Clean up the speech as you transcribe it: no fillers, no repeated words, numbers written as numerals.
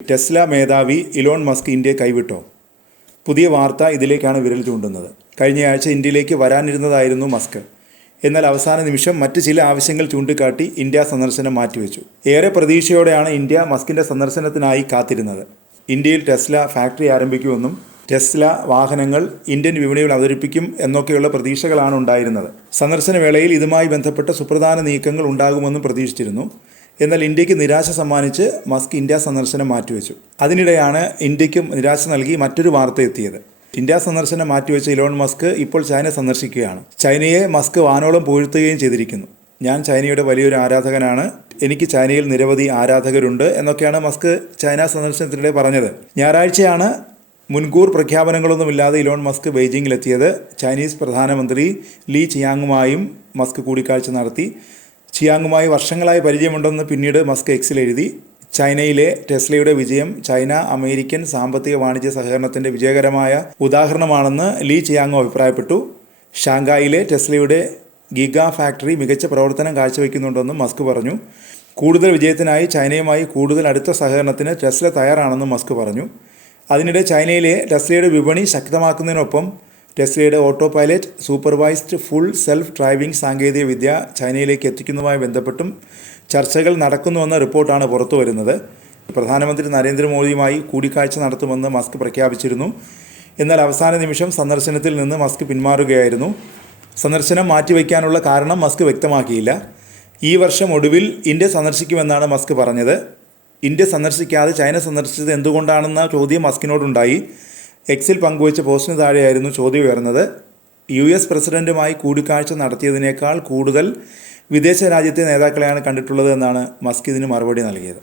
Tesla മേധാവി Elon Musk ഇന്ത്യയെ കൈവിട്ടോ? പുതിയ വാർത്ത ഇതിലേക്കാണ് വിരൽ ചൂണ്ടുന്നത്. കഴിഞ്ഞയാഴ്ച ഇന്ത്യയിലേക്ക് വരാനിരുന്നതായിരുന്നു മസ്ക്. എന്നാൽ അവസാന നിമിഷം മറ്റ് ചില ആവശ്യങ്ങൾ ചൂണ്ടിക്കാട്ടി ഇന്ത്യ സന്ദർശനം മാറ്റിവെച്ചു. ഏറെ പ്രതീക്ഷയോടെയാണ് ഇന്ത്യ മസ്കിൻ്റെ സന്ദർശനത്തിനായി കാത്തിരുന്നത്. ഇന്ത്യയിൽ ടെസ്ല ഫാക്ടറി ആരംഭിക്കുമെന്നും ടെസ്ല വാഹനങ്ങൾ ഇന്ത്യൻ വിപണിയിൽ അവതരിപ്പിക്കും എന്നൊക്കെയുള്ള പ്രതീക്ഷകളാണ് ഉണ്ടായിരുന്നത്. സന്ദർശന വേളയിൽ ഇതുമായി ബന്ധപ്പെട്ട സുപ്രധാന നീക്കങ്ങൾ ഉണ്ടാകുമെന്നും പ്രതീക്ഷിച്ചിരുന്നു. എന്നാൽ ഇന്ത്യക്ക് നിരാശ സമ്മാനിച്ച് മസ്ക് ഇന്ത്യ സന്ദർശനം മാറ്റിവെച്ചു. അതിനിടെയാണ് ഇന്ത്യക്കും നിരാശ നൽകി മറ്റൊരു വാർത്ത എത്തിയത്. ഇന്ത്യ സന്ദർശനം മാറ്റിവെച്ച ഇലോൺ മസ്ക് ഇപ്പോൾ ചൈന സന്ദർശിക്കുകയാണ്. ചൈനയെ മസ്ക് വാനോളം പുകഴ്ത്തുകയും ചെയ്തിരിക്കുന്നു. ഞാൻ ചൈനയുടെ വലിയൊരു ആരാധകനാണ്, എനിക്ക് ചൈനയിൽ നിരവധി ആരാധകരുണ്ട് എന്നൊക്കെയാണ് മസ്ക് ചൈന സന്ദർശനത്തിനിടെ പറഞ്ഞത്. ഞായറാഴ്ചയാണ് മുൻകൂർ പ്രഖ്യാപനങ്ങളൊന്നുമില്ലാതെ ഇലോൺ മസ്ക് ബെയ്ജിങ്ങിലെത്തിയത്. ചൈനീസ് പ്രധാനമന്ത്രി ലീ ചിയാങ്ങുമായും മസ്ക് കൂടിക്കാഴ്ച നടത്തി. ചിയാങ്ങുമായി വർഷങ്ങളായി പരിചയമുണ്ടെന്ന് പിന്നീട് മസ്ക് എക്സിൽ എഴുതി. ചൈനയിലെ ടെസ്ലയുടെ വിജയം ചൈന അമേരിക്കൻ സാമ്പത്തിക വാണിജ്യ സഹകരണത്തിൻ്റെ വിജയകരമായ ഉദാഹരണമാണെന്ന് ലീ ചിയാങ്ങു അഭിപ്രായപ്പെട്ടു. ഷാങ്ഹായിലെ ടെസ്ലയുടെ ഗിഗാ ഫാക്ടറി മികച്ച പ്രവർത്തനം കാഴ്ചവെക്കുന്നുണ്ടെന്നും മസ്ക് പറഞ്ഞു. കൂടുതൽ വിജയത്തിനായി ചൈനയുമായി കൂടുതൽ അടുത്ത സഹകരണത്തിന് ടെസ്ല തയ്യാറാണെന്നും മസ്ക് പറഞ്ഞു. അതിനിടെ ചൈനയിലെ ടെസ്ലയുടെ വിപണി ശക്തമാക്കുന്നതിനൊപ്പം ടെസ്ലയുടെ auto pilot supervised full self driving സാങ്കേതിക വിദ്യ ചൈനയിലേക്ക് എത്തിക്കുന്നതുമായി ബന്ധപ്പെട്ടും ചർച്ചകൾ നടക്കുന്നുവെന്ന റിപ്പോർട്ടാണ് പുറത്തു വരുന്നത്. പ്രധാനമന്ത്രി നരേന്ദ്രമോദിയുമായി കൂടിക്കാഴ്ച നടത്തുമെന്ന് മസ്ക് പ്രഖ്യാപിച്ചിരുന്നു. എന്നാൽ അവസാന നിമിഷം സന്ദർശനത്തിൽ നിന്ന് മസ്ക് പിന്മാറുകയായിരുന്നു. സന്ദർശനം മാറ്റിവെക്കാനുള്ള കാരണം മസ്ക് വ്യക്തമാക്കിയില്ല. ഈ വർഷം ഒടുവിൽ ഇന്ത്യ സന്ദർശിക്കുമെന്നാണ് മസ്ക് പറഞ്ഞത്. ഇന്ത്യ സന്ദർശിക്കാതെ ചൈന സന്ദർശിച്ചത് എന്തുകൊണ്ടാണെന്ന ചോദ്യം മസ്കിനോടുണ്ടായി. എക്സിൽ പങ്കുവച്ച പോസ്റ്റിന് താഴെയായിരുന്നു ചോദ്യം ഉയർന്നത്. US പ്രസിഡന്റുമായി കൂടിക്കാഴ്ച നടത്തിയതിനേക്കാൾ കൂടുതൽ വിദേശ രാജ്യത്തെ നേതാക്കളെയാണ് കണ്ടിട്ടുള്ളത് എന്നാണ് മസ്ക് ഇതിന് മറുപടി നൽകിയത്.